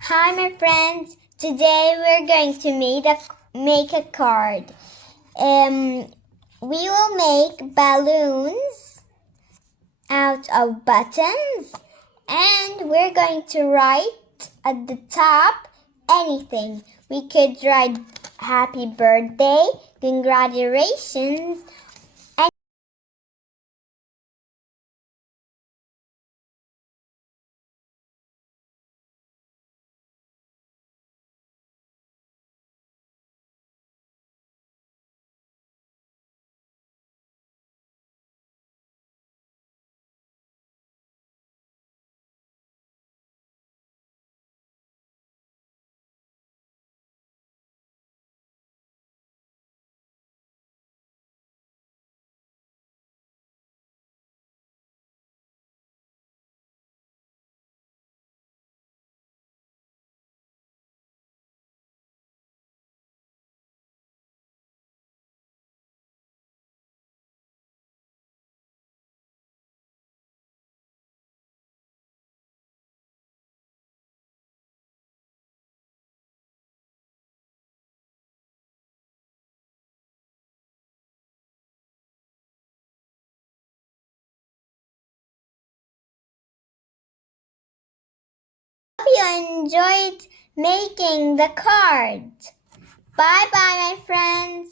Hi, my friends. Today we're going to make a card. We will make balloons out of buttons, and we're going to write at the top anything. We could write happy birthday, congratulations, hope you enjoyed making the card. Bye bye, my friends.